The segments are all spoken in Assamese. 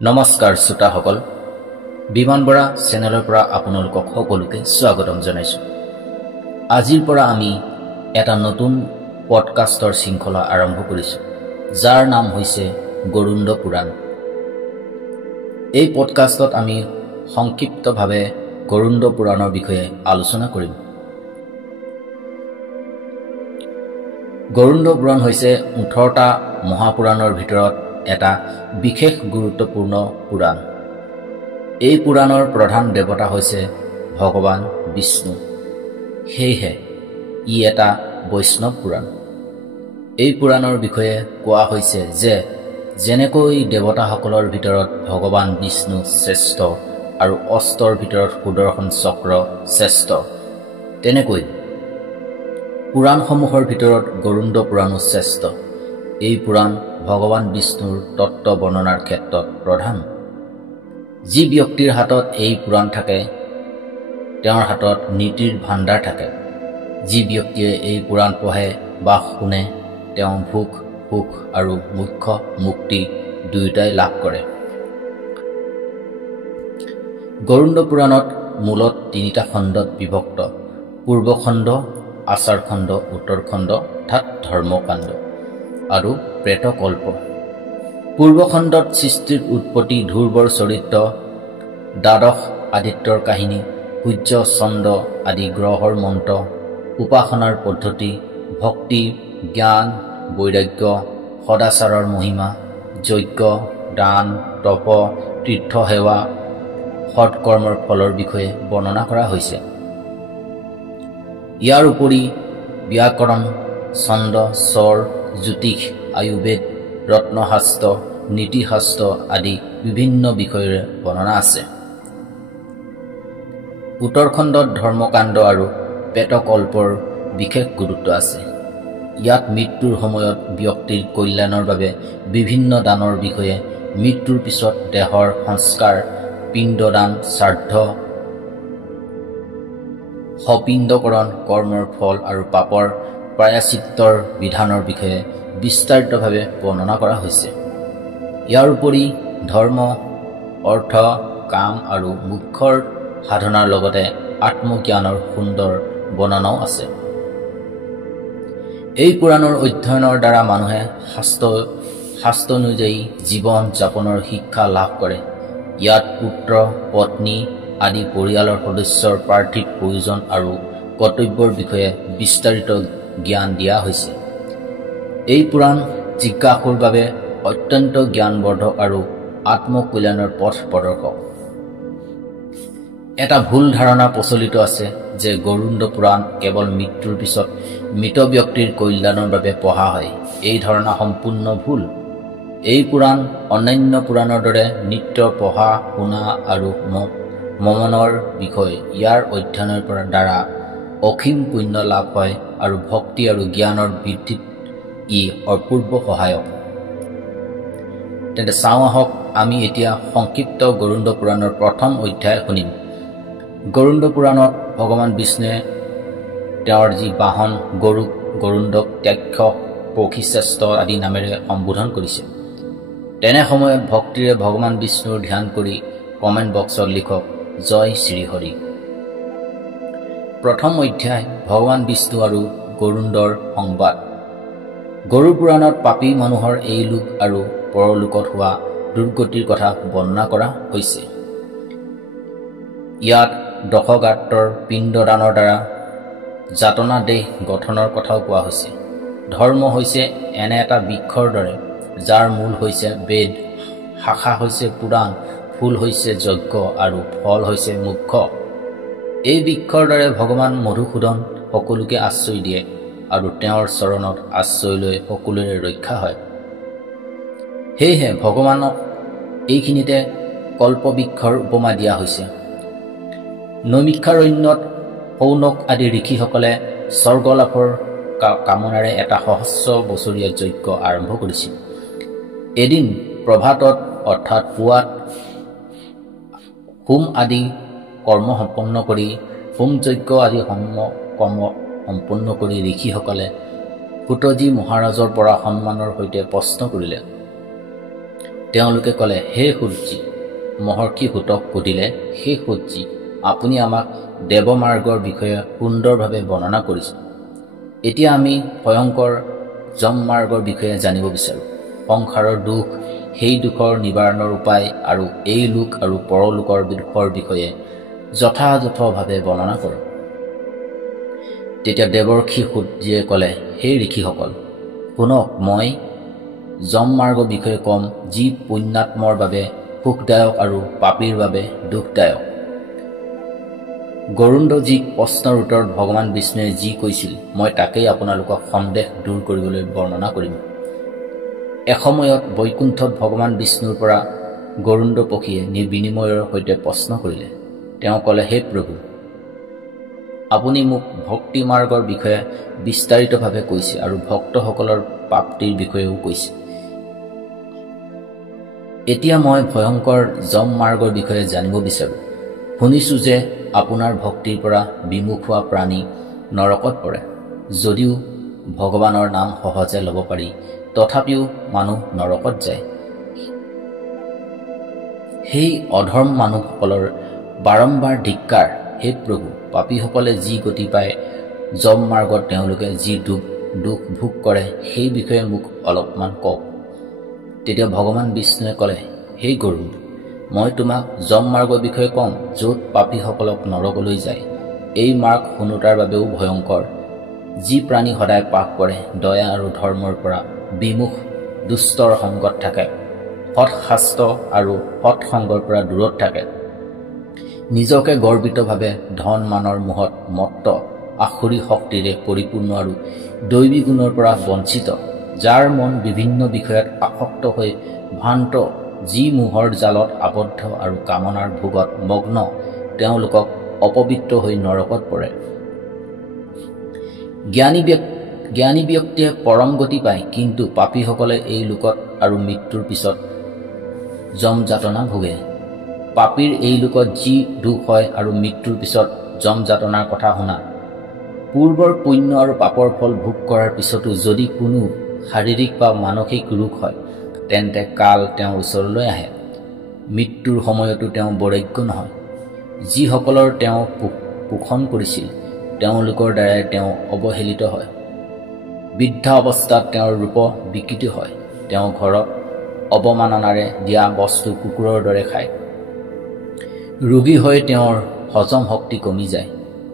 নমস্কাৰ শ্ৰোতাসকল, বিমান বৰা চেনেলৰ পৰা আপোনালোকক সকলোকে স্বাগতম জনাইছোঁ। আজিৰ পৰা আমি এটা নতুন পডকাষ্টৰ শৃংখলা আৰম্ভ কৰিছোঁ, যাৰ নাম হৈছে গৰুণ্ড পুৰাণ। এই পডকাষ্টত আমি সংক্ষিপ্তভাৱে গৰুণ্ড পুৰাণৰ বিষয়ে আলোচনা কৰিম। গৰুণ্ড পুৰাণ হৈছে 18টা মহাপুৰাণৰ ভিতৰত এটা বিশেষ গুৰুত্বপূৰ্ণ পুৰাণ। এই পুৰাণৰ প্ৰধান দেৱতা হৈছে ভগৱান বিষ্ণু। সেয়েহে ই এটা বৈষ্ণৱ পুৰাণ। এই পুৰাণৰ বিষয়ে কোৱা হৈছে যে যেনেকৈ দেৱতাসকলৰ ভিতৰত ভগৱান বিষ্ণু শ্ৰেষ্ঠ আৰু অস্ত্ৰৰ ভিতৰত সুদৰ্শন চক্ৰ শ্ৰেষ্ঠ, তেনেকৈ পুৰাণসমূহৰ ভিতৰত গৰুণ্ড পুৰাণো শ্ৰেষ্ঠ। এই পুৰাণ ভগৱান বিষ্ণুৰ তত্ত্ব বৰ্ণনাৰ ক্ষেত্ৰত প্ৰধান। যি ব্যক্তিৰ হাতত এই পুৰাণ থাকে, তেওঁৰ হাতত নীতিৰ ভাণ্ডাৰ থাকে। যি ব্যক্তিয়ে এই পুৰাণ পঢ়ে বা শুনে, তেওঁ ভোগ, সুখ আৰু মোক্ষ মুক্তি দুয়োটাই লাভ কৰে। গৰুণ্ড পুৰাণত মূলত 3টা খণ্ডত বিভক্ত: পূৰ্বখণ্ড, আচাৰখণ্ড, উত্তৰখণ্ড অৰ্থাৎ ধৰ্মকাণ্ড আৰু প্ৰেতকল্প। পূৰ্বখণ্ডত সৃষ্টিৰ উৎপত্তি, ধ্ৰুৱৰ চৰিত্ৰ, দ্বাদশ আদিত্যৰ কাহিনী, সূৰ্য চন্দ্ৰ আদি গ্ৰহৰ মন্ত্ৰ, উপাসনাৰ পদ্ধতি, ভক্তি, জ্ঞান, বৈৰাগ্য, সদাচাৰৰ মহিমা, যজ্ঞ, দান, তপ, তীৰ্থসেৱা, সৎকৰ্মৰ ফলৰ বিষয়ে বৰ্ণনা কৰা হৈছে। ইয়াৰ উপৰি ব্যাকৰণ, ছন্দ, স্বৰ, জ্যোতিষ, আয়ুৰ্বেদ, ৰত্নশাস্ত্ৰ, নীতিশাস্ত্ৰ আদি বিভিন্ন বিষয়ৰে বৰ্ণনা আছে। উত্তৰখণ্ডত ধৰ্মকাণ্ড আৰু প্ৰেতকল্পৰ বিশেষ গুৰুত্ব আছে। ইয়াত মৃত্যুৰ সময়ত ব্যক্তিৰ কল্যাণৰ বাবে বিভিন্ন দানৰ বিষয়ে, মৃত্যুৰ পিছত দেহৰ সংস্কাৰ, পিণ্ডদান, শ্ৰাদ্ধ, সপিণ্ডকৰণ, কৰ্মৰ ফল আৰু পাপৰ প্ৰায়শ্চিত্তৰ বিধানৰ বিষয়ে বিস্তাৰিতভাৱে বৰ্ণনা কৰা হৈছে। ইয়াৰ উপৰি ধৰ্ম, অৰ্থ, কাম আৰু মোক্ষৰ সাধনাৰ লগতে আত্মজ্ঞানৰ সুন্দৰ বৰ্ণনাও আছে। এই পুৰাণৰ অধ্যয়নৰ দ্বাৰা মানুহে শাস্ত্ৰ অনুযায়ী জীৱন যাপনৰ শিক্ষা লাভ কৰে। ইয়াত পুত্ৰ, পত্নী আদি পৰিয়ালৰ সদস্যৰ পাৰ্থিৱ প্ৰয়োজন আৰু কৰ্তব্যৰ বিষয়ে বিস্তাৰিত জ্ঞান দিয়া হৈছে। এই পুৰাণ জিজ্ঞাসুৰ বাবে অত্যন্ত জ্ঞানবৰ্ধক আৰু আত্মকল্যাণৰ পথ প্ৰদৰ্শক। এটা ভুল ধাৰণা প্ৰচলিত আছে যে গৰুণ্ড পুৰাণ কেৱল মৃত্যুৰ পিছত মৃত ব্যক্তিৰ কল্যাণৰ বাবে পঢ়া হয়। এই ধাৰণা সম্পূৰ্ণ ভুল। এই পুৰাণ অন্যান্য পুৰাণৰ দৰে নিত্য পঢ়া শুনা আৰু মননৰ বিষয়। ইয়াৰ অধ্যয়নৰ দ্বাৰা অসীম পুণ্য লাভ হয় আৰু ভক্তি আৰু জ্ঞানৰ বৃদ্ধিত ই অপূৰ্ব সহায়ক। তেন্তে চাওঁ আহক, আমি এতিয়া সংক্ষিপ্ত গৰুণ্ড পুৰাণৰ প্ৰথম অধ্যায় শুনিম। গৰুণ্ড পুৰাণত ভগৱান বিষ্ণুৱে তেওঁৰ যি বাহন গৰুক গৰুণ্ডক ত্যাক্ষ, পক্ষীশ্ৰেষ্ঠ আদি নামেৰে সম্বোধন কৰিছে। তেনে সময়ত ভক্তিৰে ভগৱান বিষ্ণুৰ ধ্যান কৰি কমেণ্ট বক্সত লিখক, জয় শ্ৰীহৰি। প্ৰথম অধ্যায় ভগৱান বিষ্ণু আৰু গৰুণ্ডৰ সংবাদ। গৰুড় পুৰাণত পাপী মানুহৰ এই লোক আৰু পৰলোকত হোৱা দুৰ্গতিৰ কথা বৰ্ণনা কৰা হৈছে। ইয়াত দশগাত্ৰৰ পিণ্ডদানৰ দ্বাৰা যাতনা দেহ গঠনৰ কথাও কোৱা হৈছে। ধৰ্ম হৈছে এনে এটা বৃক্ষৰ দৰে, যাৰ মূল হৈছে বেদ, শাখা হৈছে পুৰাণ, ফুল হৈছে যজ্ঞ আৰু ফল হৈছে মোক্ষ। এই বৃক্ষৰ দৰে ভগৱান মধুসূদন সকলোকে আশ্ৰয় দিয়ে আৰু তেওঁৰ চৰণত আশ্ৰয় লৈ সকলোৰে ৰক্ষা হয়। সেয়েহে ভগৱানক এইখিনিতে কল্পবৃক্ষৰ উপমা দিয়া হৈছে। নৈমিষাৰণ্যত শৌনক আদি ঋষিসকলে স্বৰ্গ লাভৰ কামনাৰে এটা সহস্ৰ বছৰীয়া যজ্ঞ আৰম্ভ কৰিছিল। এদিন প্ৰভাতত অৰ্থাৎ পুৱাত হোম আদি কৰ্ম সম্পন্ন কৰি হোমযজ্ঞ আদি কৰ্ম সম্পন্ন কৰি ঋষিসকলে পুতজী মহাৰাজৰ পৰা সন্মানৰ সৈতে প্ৰশ্ন কৰিলে, তেওঁলোকে ক'লে, হে সূৰ্যী। মহৰ্ষি সূতক সুধিলে, হে সূৰ্যী, আপুনি আমাক দেৱমাৰ্গৰ বিষয়ে সুন্দৰভাৱে বৰ্ণনা কৰিছে। এতিয়া আমি ভয়ংকৰ যমমাৰ্গৰ বিষয়ে জানিব বিচাৰোঁ। সংসাৰৰ দুখ, সেই দুখৰ নিবাৰণৰ উপায় আৰু এই লোক আৰু পৰলোকৰ দুখৰ বিষয়ে যথাযথভাৱে বৰ্ণনা কৰক। তেতিয়া দেৱৰ্ষি সূৰ্যীয়ে ক'লে, হে ঋষিসকল, শুনক, মই যমমাৰ্গৰ বিষয়ে ক'ম, যি পুণ্যাত্মৰ বাবে সুখদায়ক আৰু পাপীৰ বাবে দুখদায়ক। গৰুড়জীক প্ৰশ্নৰ উত্তৰত ভগৱান বিষ্ণুৱে যি কৈছিল, মই তাকেই আপোনালোকক সন্দেহ দূৰ কৰিবলৈ বৰ্ণনা কৰিম। এসময়ত বৈকুণ্ঠত ভগৱান বিষ্ণুৰ পৰা গৰুড় পক্ষীয়ে বিনিময়ৰ সৈতে প্ৰশ্ন কৰিলে। তেওঁ ক'লে, হে প্ৰভু, আপুনি মোক ভক্তি মাৰ্গৰ বিষয়ে বিস্তাৰিতভাৱে কৈছে আৰু ভক্তসকলৰ প্ৰাপ্তিৰ বিষয়েও কৈছে। এতিয়া মই ভয়ংকৰ যম মাৰ্গৰ বিষয়ে জানিব বিচাৰোঁ। শুনিছোঁ যে আপোনাৰ ভক্তিৰ পৰা বিমুখ হোৱা প্ৰাণী নৰকত পৰে। যদিও ভগৱানৰ নাম সহজে ল'ব পাৰি, তথাপিও মানুহ নৰকত যায়। সেই অধৰ্ম মানুহসকলৰ বাৰম্বাৰ ধিক্কাৰ। হে প্ৰভু, পাপীসকলে যি গতি পায়, যম মাৰ্গত তেওঁলোকে যি দুখ ভোগ কৰে, সেই বিষয়ে মোক অলপমান কওক। তেতিয়া ভগৱান বিষ্ণুৱে ক'লে, হে গৰুড়, মই তোমাক যম মাৰ্গৰ বিষয়ে ক'ম, য'ত পাপীসকলক নৰকলৈ যায়। এই মাৰ্গ শুনোতাৰ বাবেও ভয়ংকৰ। যি প্ৰাণী সদায় পাপ কৰে, দয়া আৰু ধৰ্মৰ পৰা বিমুখ, দুষ্টৰ সংগত থাকে, সৎ শাস্ত্ৰ আৰু সৎ সংগৰ পৰা দূৰত থাকে, নিজকে গৰ্বিতভাৱে ধন মানৰ মোহত মত্ত, আসুৰী শক্তিৰে পৰিপূৰ্ণ আৰু দৈবী গুণৰ পৰা বঞ্চিত, যাৰ মন বিভিন্ন বিষয়ত আসক্ত হৈ ভ্ৰান্ত, যি মোহৰ জালত আবদ্ধ আৰু কামনাৰ ভোগত মগ্ন, তেওঁলোকক অপবিত্ৰ হৈ নৰকত পৰে। জ্ঞানী ব্যক্তিয়ে পৰম গতি পায়, কিন্তু পাপীসকলে এই লোকত আৰু মৃত্যুৰ পিছত যম যাতনা ভোগে। পাপীৰ এই লোকত যি দুখ হয় আৰু মৃত্যুৰ পিছত যম যাতনাৰ কথা শুনা। পূৰ্বৰ পুণ্য আৰু পাপৰ ফল ভোগ কৰাৰ পিছতো যদি কোনো শাৰীৰিক বা মানসিক ৰোগ হয়, তেন্তে কাল তেওঁৰ ওচৰলৈ আহে। মৃত্যুৰ সময়তো তেওঁ বৈৰাগ্য নহয়। যিসকলৰ তেওঁ পোষণ কৰিছিল, তেওঁলোকৰ দ্বাৰাই তেওঁ অৱহেলিত হয়। বৃদ্ধা অৱস্থাত তেওঁৰ ৰূপ বিকৃত হয়। তেওঁ ঘৰত অৱমাননাৰে দিয়া বস্তু কুকুৰৰ দৰে খায়। ৰোগী হৈ তেওঁৰ হজম শক্তি কমি যায়।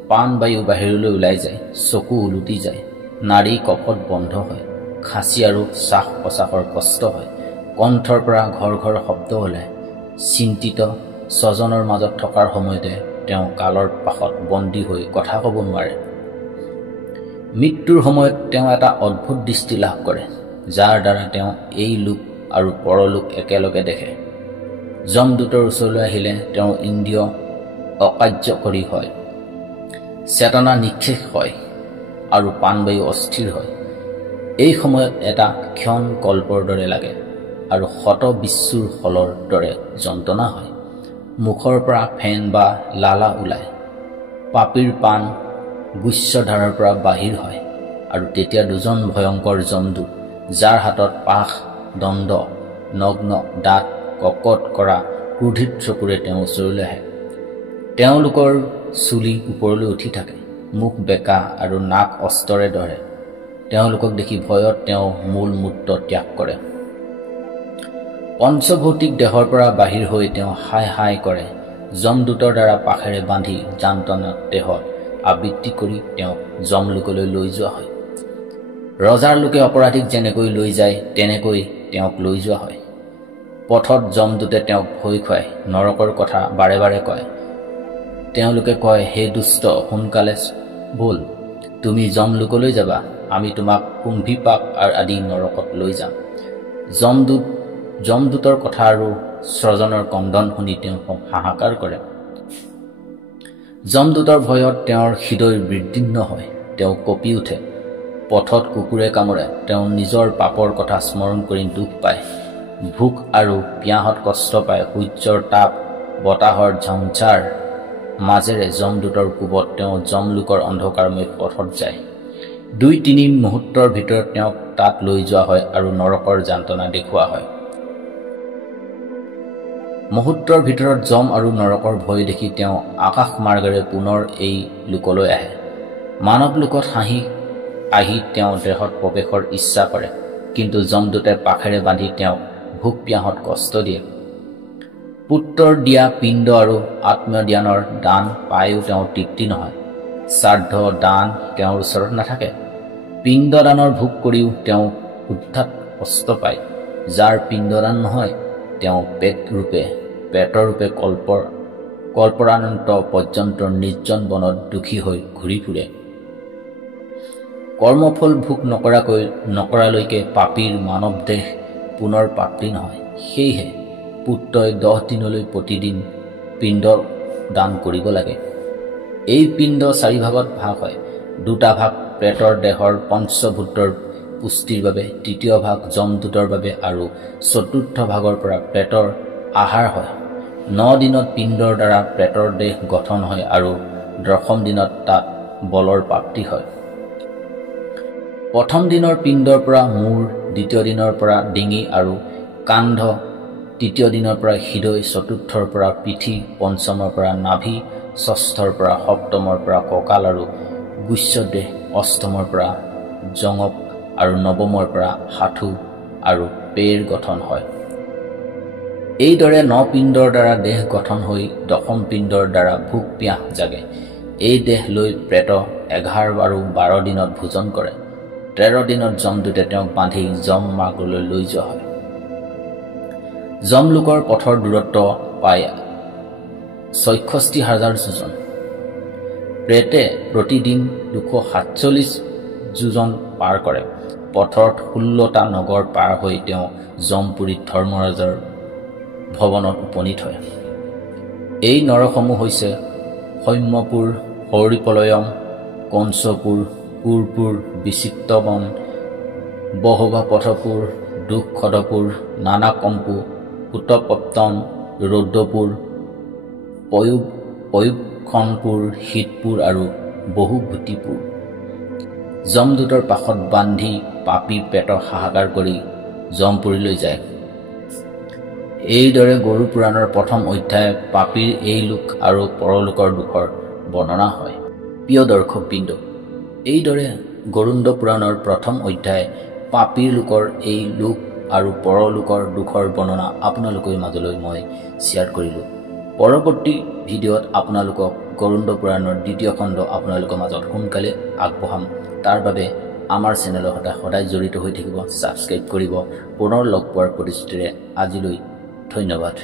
প্ৰাণবায়ু বাহিৰলৈ ওলাই যায়, চকু ওলটি যায়, নাড়ী কফত বন্ধ হয়, খাচী আৰু শ্বাস প্ৰশ্বাসৰ কষ্ট হয়, কণ্ঠৰ পৰা ঘৰ ঘৰ শব্দ ওলায়। চিন্তিত স্বজনৰ মাজত থকাৰ সময়তে তেওঁ কালৰ পাশত বন্দী হৈ কথা ক'ব নোৱাৰে। মৃত্যুৰ সময়ত তেওঁ এটা অদ্ভুত দৃষ্টি লাভ কৰে, যাৰ দ্বাৰা তেওঁ এই লোক আৰু পৰলোক একেলগে দেখে। যমদূতৰ ওচৰলৈ আহিলে তেওঁৰ ইন্দ্ৰিয় অকাৰ্যকৰী হয়, চেতনা নিঃশেষ হয় আৰু প্ৰাণবায়ু অস্থিৰ হয়। এই সময়ত এটা ক্ষণ কল্পৰ দৰে লাগে আৰু শত বিশ্বুৰ ফলৰ দৰে যন্ত্ৰণা হয়। মুখৰ পৰা ফেন বা লালা ওলায়। পাপীৰ পাণ গুচ্ছধাৰৰ পৰা বাহিৰ হয় আৰু তেতিয়া দুজন ভয়ংকৰ যমদূত, যাৰ হাতত পাশ, দণ্ড, নগ্ন দাঁত, ককট কৰা ক্ৰোধিত চকুৰে তেওঁৰ ওচৰলৈ আহে। তেওঁলোকৰ চুলি ওপৰলৈ উঠি থাকে, মুখ বেকা আৰু নাক অস্ত্ৰৰে ধৰে। তেওঁলোকক দেখি ভয়ত তেওঁ মূল মূত্ৰ ত্যাগ কৰে। পঞ্চভৌতিক দেহৰ পৰা বাহিৰ হৈ তেওঁ হাই হাই কৰে। যমদূতৰ দ্বাৰা পাশেৰে বান্ধি যান্ত্ৰণাত দেহত আবৃত্তি কৰি তেওঁক যমলোকলৈ লৈ যোৱা হয়। ৰজাৰ লোকে অপৰাধীক যেনেকৈ লৈ যায়, তেনেকৈ তেওঁক লৈ যোৱা হয়। পথত যমদূতে তেওঁক ভয় খুৱাই নৰকৰ কথা বাৰে বাৰে কয়। তেওঁলোকে কয়, হে দুষ্ট, সোনকালে বল, তুমি যমলোকলৈ যাবা, আমি তোমাক কুম্ভীপাক আদি নৰকত লৈ যাম। যমদূতৰ কথা আৰু স্বজনৰ ক্ৰদন শুনি তেওঁ হাহাকাৰ কৰে। যমদূতৰ ভয়ত তেওঁৰ হৃদয় বিদীৰ্ণ হয়, তেওঁ কঁপি উঠে। পথত কুকুৰে কামোৰে, তেওঁ নিজৰ পাপৰ কথা স্মৰণ কৰি দুখ পায়। ভোক আৰু পিয়াহত কষ্ট পায়। সূৰ্যৰ তাপ, বতাহৰ ঝঞ্ঝাৰ মাজেৰে যমদূতৰ কোবত তেওঁ যমলোকৰ অন্ধকাৰময় পথত যায়। ২-৩ মুহূৰ্তৰ ভিতৰত তেওঁক তাত লৈ যোৱা হয় আৰু নৰকৰ যান্ত্ৰণা দেখুওৱা হয়। মুহূৰ্তৰ ভিতৰত যম আৰু নৰকৰ ভয় দেখি তেওঁ আকাশ মাৰ্গেৰে পুনৰ এই লোকলৈ আহে। মানৱ লোকত আহি তেওঁ দেহত প্ৰৱেশৰ ইচ্ছা কৰে, কিন্তু যমদূতে পাখেৰে বান্ধি তেওঁক ভোক পিয়াহত কষ্ট দিয়ে। পুত্ৰৰ দিয়া পিণ্ড আৰু আত্মজ্ঞানৰ দান পায়ো তেওঁৰ তৃপ্তি নহয়। শ্ৰাদ্ধ দান তেওঁৰ ওচৰত নাথাকে। পিণ্ডদানৰ ভোগ কৰিও তেওঁ উদ্ধাত কষ্ট পায়। যাৰ পিণ্ডদান নহয় তেওঁ পেটৰ ৰূপে কল্পৰানন্ত পৰ্যন্ত নিৰ্জন বনত দুখী হৈ ঘূৰি ফুৰে। কৰ্মফল ভোগ নকৰালৈকে পাপীৰ মানৱ দেহ পুনৰ প্ৰাপ্তি নহয়। সেয়েহে পুত্ৰই 10 দিনলৈ প্ৰতিদিন পিণ্ড দান কৰিব লাগে। এই পিণ্ড 4 ভাগত ভাগ হয়। 2টা ভাগ প্ৰেতৰ দেহৰ পঞ্চভূতৰ পুষ্টিৰ বাবে, 3য় ভাগ যমদূতৰ বাবে আৰু 4ৰ্থ ভাগৰ পৰা প্ৰেতৰ আহাৰ হয়। 9 দিনত পিণ্ডৰ দ্বাৰা প্ৰেতৰ দেহ গঠন হয় আৰু 10ম দিনত তাত বলৰ প্ৰাপ্তি হয়। প্ৰথম দিনৰ পিণ্ডৰ পৰা মূৰ, 2য় দিনৰ পৰা ডিঙি আৰু কান্ধ, 3য় দিনৰ পৰা হৃদয়, 4ৰ্থৰ পৰা পিঠি, 5মৰ পৰা নাভি, 6ঠৰ পৰা 7মৰ পৰা কঁকাল আৰু গুচ্ছদেহ, 8মৰ পৰা জঙক আৰু 9মৰ পৰা হাঁথু আৰু পেৰ গঠন হয়। এইদৰে 9 পিণ্ডৰ দ্বাৰা দেহ গঠন হৈ 10ম পিণ্ডৰ দ্বাৰা ভোক পিয়াহ জাগে। এই দেহ লৈ প্ৰেত 11 আৰু 12 দিনত ভোজন কৰে। 13 দিনত যমদূতে তেওঁক বান্ধি যম মাৰ্গলৈ লৈ যোৱা হয়। যমলোকৰ পথৰ দূৰত্ব প্ৰায় 66,000 যোজন। প্ৰেতে প্ৰতিদিন 247 যোজন পাৰ কৰে। পথৰত 16টা নগৰ পাৰ হৈ তেওঁ যমপুৰীত ধৰ্মৰাজৰ ভৱনত উপনীত হয়। এই নৰকসমূহ হৈছে সৌম্যপুৰ, হৰিপলয়ম, কংসপুৰ, কুৰপুৰ, বিচিত্তবন, বহবাপথপুৰ, দুঃখদপুৰ, নানাকম্পু, উত্তপত্তন, ৰৌদ্ৰপুৰ, পয়ুক্ষণপুৰ, শীতপুৰ আৰু বহুভূতিপুৰ। যমদূতৰ পাশত বান্ধি পাপী পেটক হাহাকাৰ কৰি যমপুৰীলৈ যায়। এইদৰে গৰুড় পুৰাণৰ প্ৰথম অধ্যায় পাপীৰ এই লোক আৰু পৰলোকৰ দুখৰ বৰ্ণনা হয়। প্ৰিয় দৰ্শকবৃন্দ, এইদৰে গৰুড় পুৰাণৰ প্ৰথম অধ্যায় পাপীৰ লোকৰ এই লোক আৰু পৰলোকৰ দুখৰ বৰ্ণনা আপোনালোকৰ মাজলৈ মই শ্বেয়াৰ কৰিলোঁ। পৰৱৰ্তী ভিডিঅ'ত আপোনালোকক গৰুড় পুৰাণৰ 2য় খণ্ড আপোনালোকৰ মাজত সোনকালে আগবঢ়াম। তাৰ বাবে আমাৰ চেনেলৰ সৈতে সদায় জড়িত হৈ থাকিব, ছাবস্ক্ৰাইব কৰিব। পুনৰ লগ পোৱাৰ প্ৰতিশ্ৰুতিৰে আজিলৈ ধন্যবাদ।